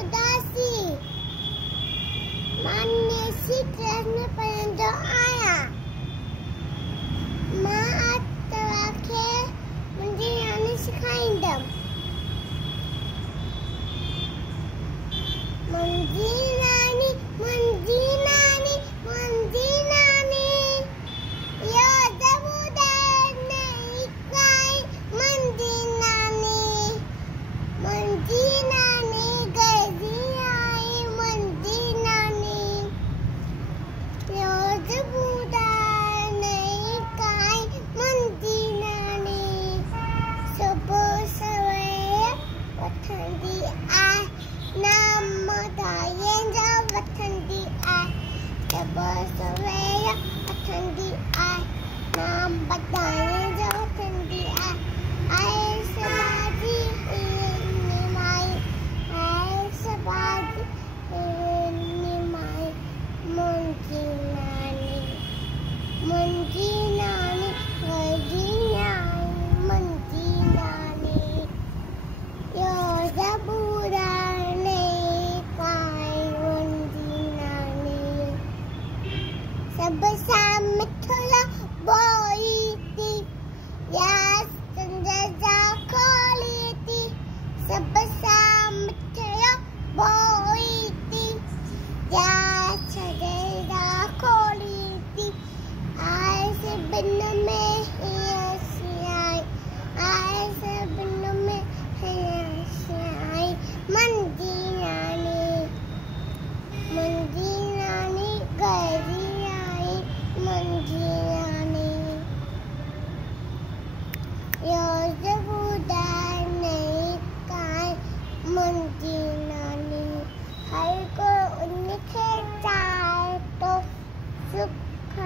उदासी माने सी कृष्ण पर आया मां आज तव्हांखे मुंहिंजी नानी सेखारींदमि मुंहिंजी नानी मुंहिंजी नानी मुंहिंजी नानी यो ज़बूदार नहीं काई मुंहिंजी नानी मुंहिंजी नानी गरजी आई मुंहिंजी नानी यो ज़बूदार नहीं काई मुंहिंजी नानी सुबुह सवेर उथंदी आहे नाम दायेंजा वठंदी आहे सुबुह सवेर उथंदी आहे नाम दायेंजा वठंदी आहे आए सबाजी निमाई आए सबाजी निमाई मुंहिंजी नानी गरजी आई मुंहिंजी नानी यो ज़बूदार नहीं काई मुंहिंजी नानी सब सां मिठड़ा बोई थी या संजा खोली थी सब सां मिठड़ा बोई थी या छजेरा खोली थी आए से बिन में हियाई आए से बिन में हियाई मुंहिंजी नानी गरजी आई मुंहिंजी नानी यो ज़बूदार नहीं काई मुंहिंजी नानी हर को उनखे चाहे तो सुख